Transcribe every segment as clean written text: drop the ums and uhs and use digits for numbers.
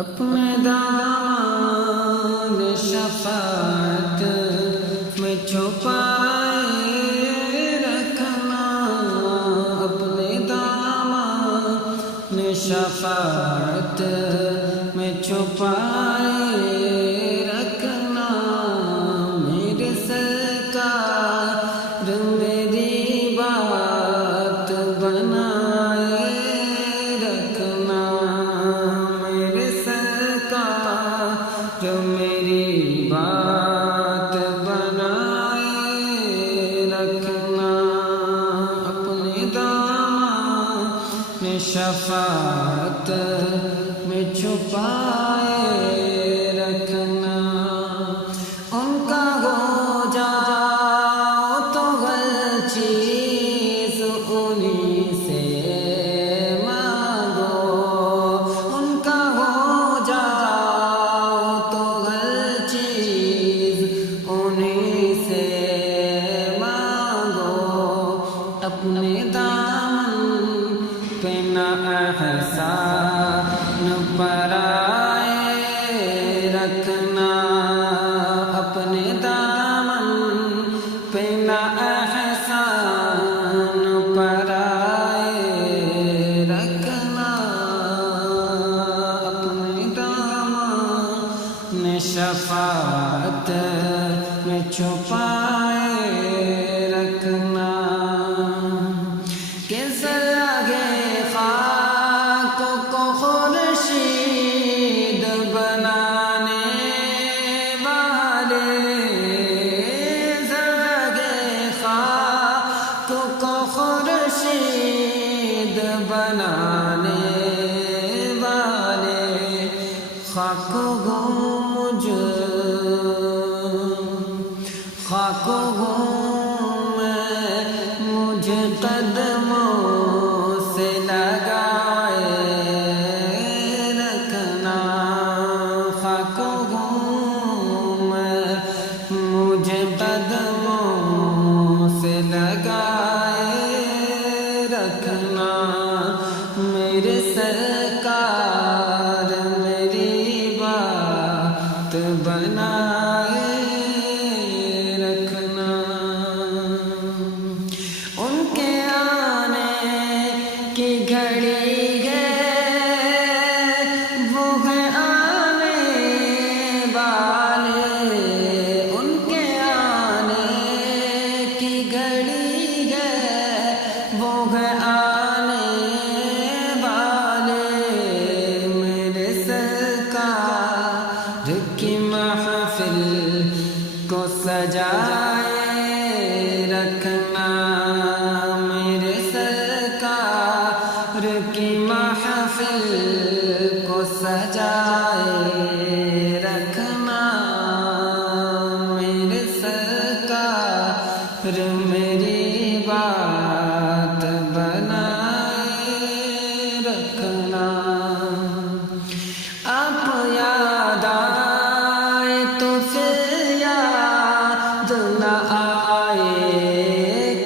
اپنے دامن شفاعت میں چھپائے رکھنا، اپنے دامن شفاعت میں چھپائے رکھنا، میرے سرکار میری بات بنائے رکھنا، میرے سرکار میری بات بنائے رکھنا، اپنے دامن شفاعت میں چھپائے رکھنا، ان کا ہو جاؤ تو ہر چیز انہیں سے مانگو، ان کا ہو جاؤ تو ہر چیز انہیں سے مانگو، اپنے دامن پہ نہ احسان پرائے رکھنا، اپنے دامن پہ نہ احسان پرائے رکھنا، اپنے دامن شفاعت میں چھپائے رکھنا، کہ ذرائع خاک کو خورشید بنانے والے، ذرائع خاک کو خورشید بنانے والے، خاک ہوں خاک ہوں میں مجھے قدموں سے لگائے رکھنا، خاک ہوں میں مجھے قدموں سے لگائے رکھنا، میرے سرکار میری بات بنائے رکھنا، ان کے آنے کی گھڑی ہے وہ ہے آنے والے، ان کے آنے کی گھڑی ہے وہ ہے آنے والے، میرے سرکار کی محفل کو سجائے رکھنا، میرے سرکار کی محفل کو سجائے رکھنا، میرے سرکار میری بات بنائے رکھنا، آپ یاد آئے تو پھر یاد نہ آئے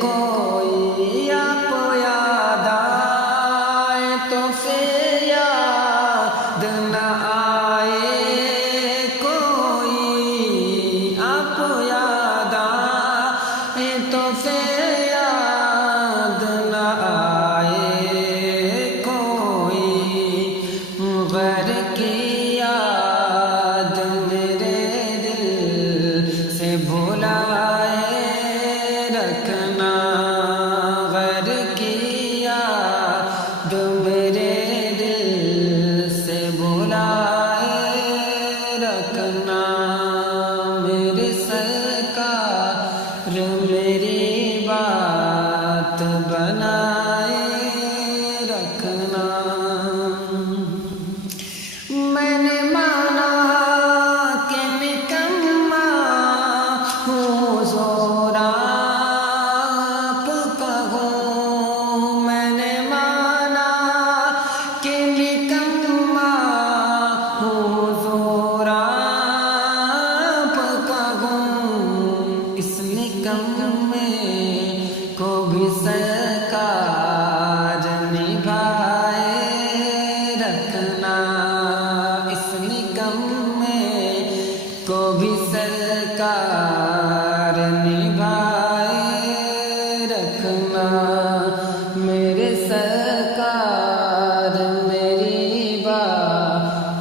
کوئی، آپ یاد آئے تو پھر یاد نہ آئے کوئی، آپ یاد آئے تو پھر یاد نہ آئے کوئی، غیر کی یاد میرے دل سے بھلائے رکھنا، غیر کی یاد میرے دل سے بھلائے رکھنا، میرے سرکار میری بات بنائے رکھنا، میں نے مانا کہ نکما ہوں حضور آپ کا ہوں، میں نے مانا کہ نکما ہوں حضور آپ کا ہوں، اس نکمے کو بھی سرکار نبھائے رکھنا، اس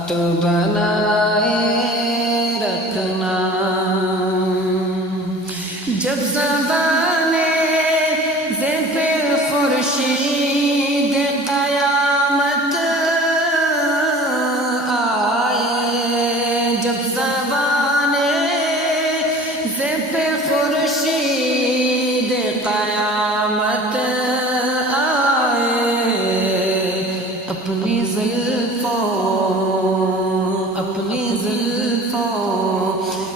تو بنائے رکھنا، جب زبانے زب خورشید قیامت آئے، جب زبانے زب خورشید قیامت آئے، اپنی زلفوں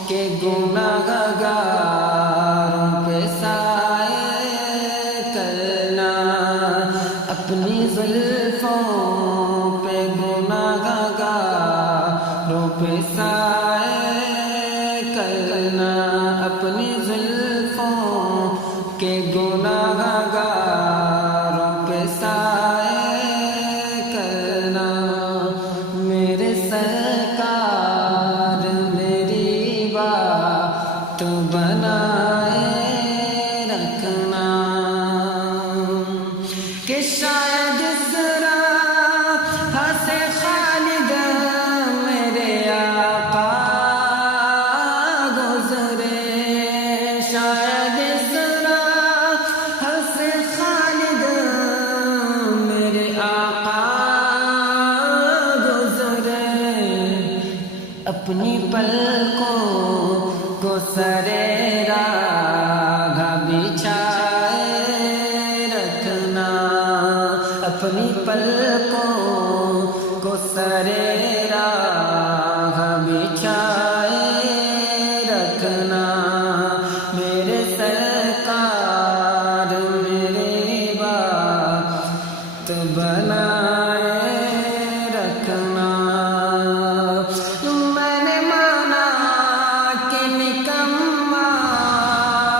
کے گناہ گاروں پہ سائے کرنا، اپنی زلفوں پہ گناہ گاروں پہ سائے کرنا، اپنی زلفوں کے گناہ گاروں پہ سائے کرنا، میرے سرکار میری بات بنائے رکھنا، کہ شاید اس راہ سے خالد میرے آقا گزرے، شاید اس راہ سے خالد میرے آقا گزرے، اپنی پلکوں کو سرے راہ بچھائے رکھنا، اپنی پلکوں کو سرے راہ بچھائے رکھنا، میرے سرکار میری بات بنائے رکھنا، میں نے مانا کہ نکما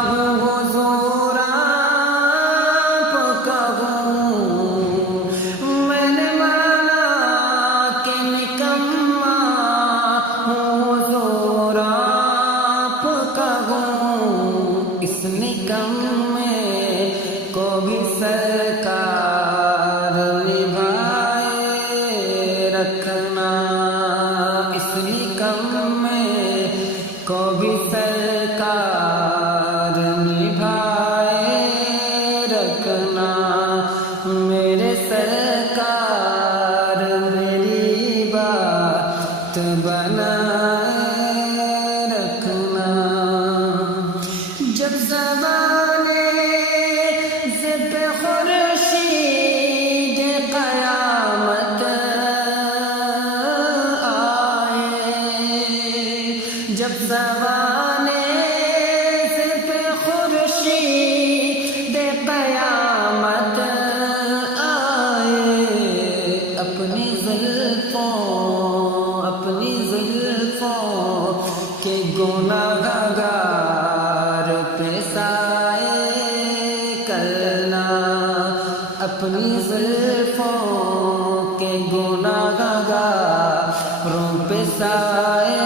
ہوں حضور آپ کا ہوں، میں نے مانا کہ نکما ہوں حضور آپ کا ہوں، اس نکمے کو بھی سرکار نبھائے رکھنا، اس نکمے کو بھی سرکار نبھائے رکھنا، میرے سرکار میری بات بنائے رکھنا، جب زبانے زب خورشید قیامت آئے، جب زبانے زب خورشید قیامت آئے، اپنی زلفوں کے گناہ گار پہ سائے کرنا، اپنی زلفوں کے گناہ گاروں پہ سائے